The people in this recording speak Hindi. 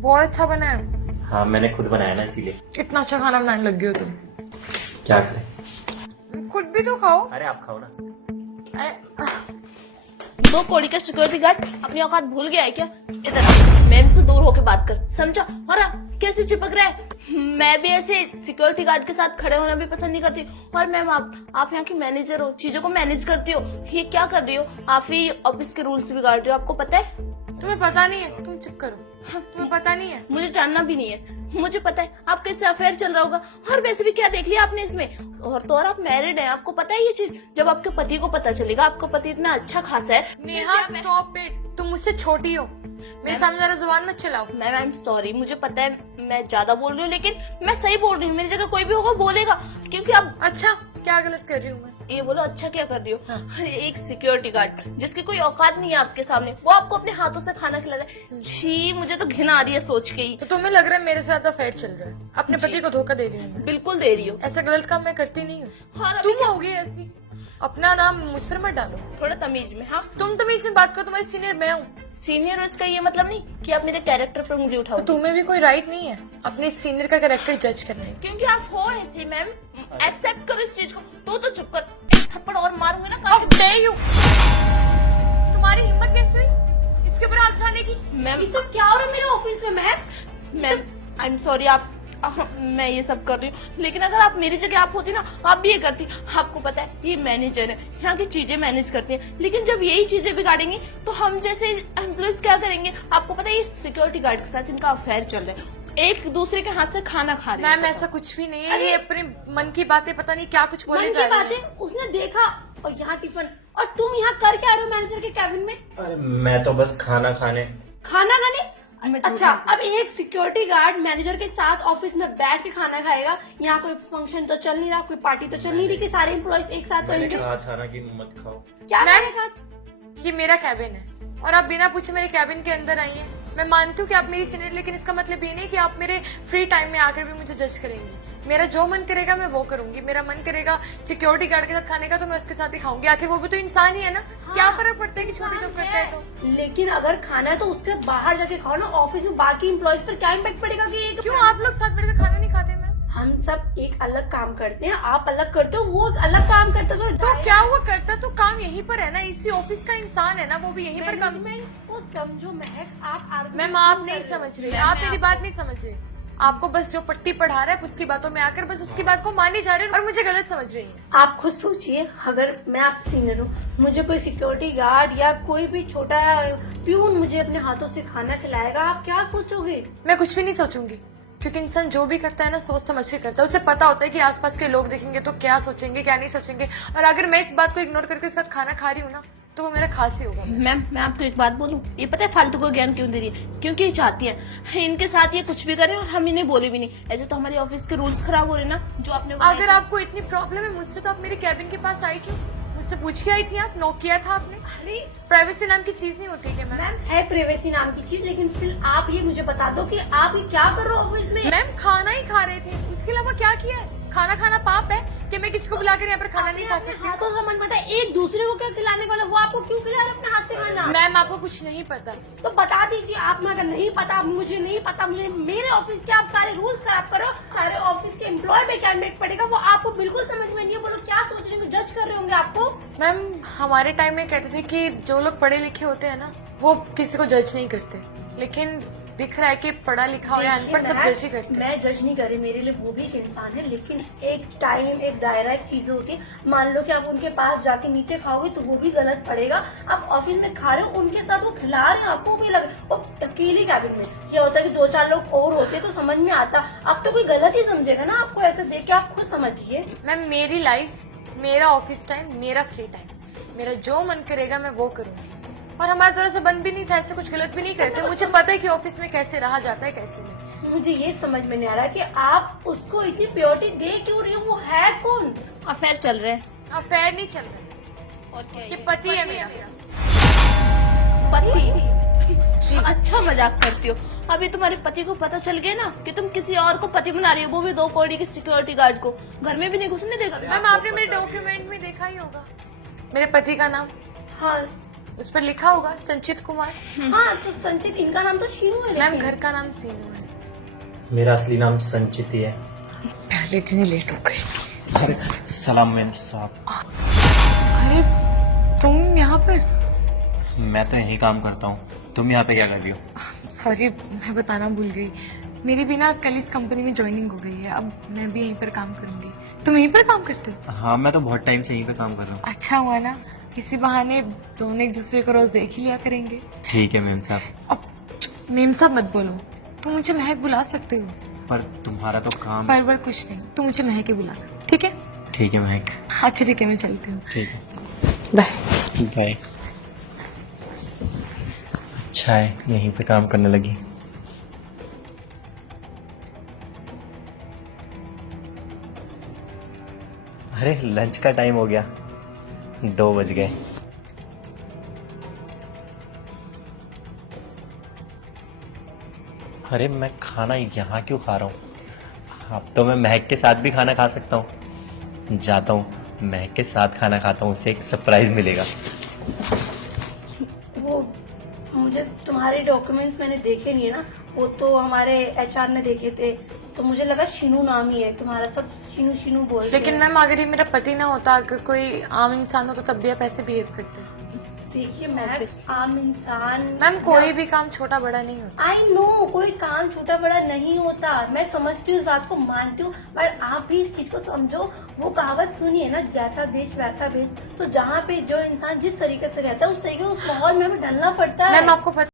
बहुत अच्छा बना है। हाँ मैंने खुद बनाया ना इसीलिए। इतना अच्छा खाना बनाने लग गए हो तुम। क्या करें? खुद भी तो खाओ। अरे आप खाओ ना। दो कौड़ी का सिक्योरिटी गार्ड अपनी औकात भूल गया है क्या? इधर मैम से दूर होके बात कर, समझा? और कैसे चिपक रहा है? मैं भी ऐसे सिक्योरिटी गार्ड के साथ खड़े होना भी पसंद नहीं करती। और मैम आप यहाँ की मैनेजर हो, चीजों को मैनेज करती हो, ये क्या कर रही हो? आप ही ऑफिस के रूल्स बिगाड़ रही हो, आपको पता है? तुम्हें पता नहीं है, तुम चुप करो। तुम्हें पता नहीं है? मुझे जानना भी नहीं है, मुझे पता है आप कैसे अफेयर चल रहा होगा। और वैसे भी क्या देख लिया आपने इसमें? और तो और आप मैरिड हैं, आपको पता है ये चीज? जब आपके पति को पता चलेगा आपका पति इतना अच्छा खासा है। नेहा स्टॉप इट, तुम मुझसे छोटी हो, मेरे सामने जरा जुबान मत चलाओ। मैम आई एम सॉरी, मुझे पता है मैं ज्यादा बोल रही हूँ, लेकिन मैं सही बोल रही हूँ। मेरी जगह कोई भी होगा बोलेगा, क्योंकि आप अच्छा क्या गलत कर रही हूँ मैं? ये बोलो अच्छा क्या कर रही हो? हाँ। एक सिक्योरिटी गार्ड जिसकी कोई औकात नहीं है आपके सामने, वो आपको अपने हाथों से खाना खिला रहा है। छी, मुझे तो घिन आ रही है सोच के ही। तो तुम्हें लग रहा है मेरे साथ अफेयर चल रहा है? अपने पति को धोखा दे रही हूँ मैं? बिल्कुल दे रही हो। ऐसा गलत काम मैं करती नहीं हूँ। हाँ, तुम होगी ऐसी। अपना नाम मुझ पर मत डालो। थोड़ा तमीज में। हाँ तुम तमीज में बात करो, तुम्हारी सीनियर मैं हूँ। सीनियर, इसका ये मतलब नहीं कि आप मेरे कैरेक्टर पर उंगली उठाओ। तो तुम्हें भी कोई राइट नहीं है अपने सीनियर का कैरेक्टर जज करने की। क्योंकि आप हो ऐसी मैम, एक्सेप्ट करो इस चीज को। तो चुप कर, एक थप्पड़ और मारूंगी ना। How dare you? तुम्हारी हिम्मत कैसे हुई इसके ऊपर हाथ उठाने की? मैम ये सब क्या हो रहा है मेरे ऑफिस में? मैम आई एम सॉरी, मैं ये सब कर रही हूँ, लेकिन अगर आप मेरी जगह आप होती ना, आप भी ये करती। आपको पता है ये मैनेजर है, यहाँ की चीजें मैनेज करती है, लेकिन जब यही चीजें बिगाड़ेंगी तो हम जैसे एम्प्लॉइज क्या करेंगे? आपको पता है ये सिक्योरिटी गार्ड के साथ इनका अफेयर चल रहा है, एक दूसरे के हाथ से खाना खा रहे हैं। मैम ऐसा कुछ भी नहीं है, ये अपने मन की बातें पता नहीं क्या कुछ बोले जा रही है। उसने देखा, और यहाँ टिफिन, और तुम यहाँ कर क्या रहे हो मैनेजर के कैबिन में? अरे मैं तो बस खाना खाने। अच्छा, अब एक सिक्योरिटी गार्ड मैनेजर के साथ ऑफिस में बैठ के खाना खाएगा? यहाँ कोई फंक्शन तो चल नहीं रहा, कोई पार्टी तो चल नहीं रही कि सारे एम्प्लॉइज एक साथ मैंने कहा था ना कि मत खाओ। क्या मैंने कहा? ये मेरा कैबिन है और आप बिना पूछे मेरे कैबिन के अंदर आई हैं। मैं मानती हूँ कि आप मेरी सीनियर, लेकिन इसका मतलब ये नहीं कि आप मेरे फ्री टाइम में आकर भी मुझे जज करेंगी। मेरा जो मन करेगा मैं वो करूंगी। मेरा मन करेगा सिक्योरिटी गार्ड के साथ खाने का तो मैं उसके साथ ही खाऊंगी। आखिर वो भी तो इंसान ही है ना। हाँ, क्या फर्क पड़ता है कि छोटे जॉब करता है तो? लेकिन अगर खाना है तो उसके बाहर जाके खाओ ना। ऑफिस में बाकी एम्प्लॉइज पर क्या इम्पैक्ट पड़ेगा? कि ये तो क्यों आप लोग साथ बैठकर खाना नहीं खाते? मैं हम सब एक अलग काम करते हैं, आप अलग करते हो, वो अलग काम करते हो। तो क्या हुआ, करता तो काम यहीं पर है ना, इसी ऑफिस का इंसान है ना, वो भी यहीं पर काम। वो समझो महक, आप मैम आप नहीं समझ रही, आप मेरी बात नहीं समझ रही। आपको बस जो पट्टी पढ़ा रहा है उसकी बातों में आकर बस उसकी बात को मानी जा रही है और मुझे गलत समझ रही है। आप खुद सोचिए, अगर मैं आपसे सीनियर हूँ, मुझे कोई सिक्योरिटी गार्ड या कोई भी छोटा प्यून मुझे अपने हाथों से खाना खिलाएगा, आप क्या सोचोगे? मैं कुछ भी नहीं सोचूंगी, क्योंकि इंसान जो भी करता है ना सोच समझ के करता है। उसे पता होता है कि आसपास के लोग देखेंगे तो क्या सोचेंगे क्या नहीं सोचेंगे, और अगर मैं इस बात को इग्नोर करके उसके साथ खाना खा रही हूँ ना तो वो मेरा खास ही होगा। मैम मैं आपको एक बात बोलूं, ये पता है फालतू को ज्ञान क्यों दे रही है? क्योंकि ये चाहती है इनके साथ ये कुछ भी करें और हम इन्हें बोले भी नहीं। ऐसे तो हमारे ऑफिस के रूल्स खराब हो रहे ना, जो आपने अगर आपको इतनी प्रॉब्लम है मुझसे तो आप मेरे कैबिन के पास आई क्यों? मुझसे पूछ के आई थी आप? नॉक किया था आपने? अरे प्राइवेसी नाम की चीज नहीं होती क्या मैम? है प्राइवेसी नाम की चीज, लेकिन फिर आप ये मुझे बता दो कि आप ये क्या कर रहे हो ऑफिस में? मैम खाना ही खा रहे थे, उसके अलावा क्या किया है? खाना खाना पाप है कि मैं किसी को बुलाकर यहाँ पर खाना नहीं खा सकती? हाथों से मन पता है, एक दूसरे को क्या खिलाने वाला, वो आपको क्यों खिला रहे अपने हाथ से खाना? मैम आपको कुछ नहीं पता तो बता दीजिए। आप में अगर नहीं पता, मुझे नहीं पता, मुझे मेरे ऑफिस के आप सारे रूल्स खराब करो, सारे ऑफिस के एम्प्लॉय पे क्या इम्पैक्ट पड़ेगा वो आपको बिल्कुल समझ में नहीं है। बोलो क्या सोच रहे हो, जज कर रहे होंगे आपको? मैम हमारे टाइम में कहते थे कि जो लोग पढ़े लिखे होते हैं ना वो किसी को जज नहीं करते, लेकिन दिख रहा है कि पढ़ा लिखा हो या अनपढ़ सब जज ही करते हैं। मैं जज नहीं कर रही, मेरे लिए वो भी एक इंसान है, लेकिन एक टाइम, एक दायरा, एक चीजें होती है। मान लो कि आप उनके पास जाके नीचे खाओगे तो वो भी गलत पड़ेगा। आप ऑफिस में खा रहे हो, उनके साथ वो खिला रहे हैं, आपको भी लगे। और अकेले कैबिन में ये होता है कि 2-4 लोग और होते तो समझ में आता। अब तो कोई गलत ही समझेगा ना आपको, ऐसे देख के आप खुद समझिए। मैम मेरी लाइफ, मेरा ऑफिस टाइम, मेरा फ्री टाइम, मेरा जो मन करेगा मैं वो करूंगी। और हमारे तरफ से बंद भी नहीं था, ऐसे कुछ गलत भी नहीं करते। मुझे पता है कि ऑफिस में कैसे रहा जाता है कैसे नहीं। मुझे ये समझ में नहीं आ रहा कि आप उसको इतनी प्योरिटी दे क्यों रही हो? वो है कौन? अफेयर चल रहे हैं। अफेयर नहीं चल रहा, और क्या? ये पति है मेरा। पति? जी अच्छा मजाक करती हो। अभी तुम्हारे पति को पता चल गया ना कि तुम किसी और को पति बना रही हो, वो भी 2 कौड़ी के सिक्योरिटी गार्ड को। घर में भी नहीं घुसने देगा। मैम आपने मेरे डॉक्यूमेंट में देखा ही होगा मेरे पति का नाम। हाँ उस पर लिखा होगा संचित कुमार। हाँ तो संचित, इनका नाम तो शीनू है। मैम लेकिन घर का नाम सीनू है। मेरा असली नाम संचित ही है। पहले दिन ही लेट हो गई। अरे सलाम मैम साहब। अरे तुम यहाँ पर? मैं तो यही काम करता हूँ, तुम यहाँ पे क्या कर रही हो? सॉरी मैं बताना भूल गई, मेरी भी ना कल इस कंपनी में ज्वाइनिंग हो गई है, अब मैं भी यहीं पर काम करूंगी। तुम यहीं पर काम करते हो? हाँ मैं तो बहुत टाइम से यहीं पे काम कर रहा हूँ। अच्छा हुआ ना, इसी बहाने दोनों एक दूसरे को रोज देख ही लिया करेंगे। ठीक है मैम साहब। अब मेम साहब मत बोलो, तुम मुझे महक बुला सकते हो। पर तुम्हारा तो काम। पर कुछ नहीं, तुम मुझे महक ही बुलाना, ठीक है? ठीक है महक। अच्छा ठीक है, मैं चलती हूँ। ठीक है, बाय। बाय। अच्छा है यहीं पे काम करने लगी। अरे लंच का टाइम हो गया, 2 बज गए। अरे मैं खाना यहाँ क्यों खा रहा हूँ? अब तो मैं महक के साथ भी खाना खा सकता हूँ। जाता हूँ महक के साथ खाना खाता हूँ, उससे एक सरप्राइज मिलेगा। वो मुझे तुम्हारे डॉक्यूमेंट्स मैंने देखे नहीं है ना, वो तो हमारे एचआर ने देखे थे, तो मुझे लगा शीनू नाम ही है तुम्हारा, सब शीनू शीनू बोलते लेकिन हैं। मैम अगर ये मेरा पति ना होता, अगर कोई आम इंसान हो तो तब भी आप ऐसे बिहेव करते। देखिए मैम, आम इंसान मैम कोई भी काम छोटा बड़ा नहीं होता। आई नो, कोई काम छोटा बड़ा नहीं होता, मैं समझती हूँ, इस बात को मानती हूँ, पर आप भी इस चीज को समझो। वो कहावत सुनिए ना, जैसा देश वैसा भेष। तो जहाँ पे जो इंसान जिस तरीके से रहता है उस तरीके उस माहौल में हमें ढलना पड़ता है। मैम आपको पता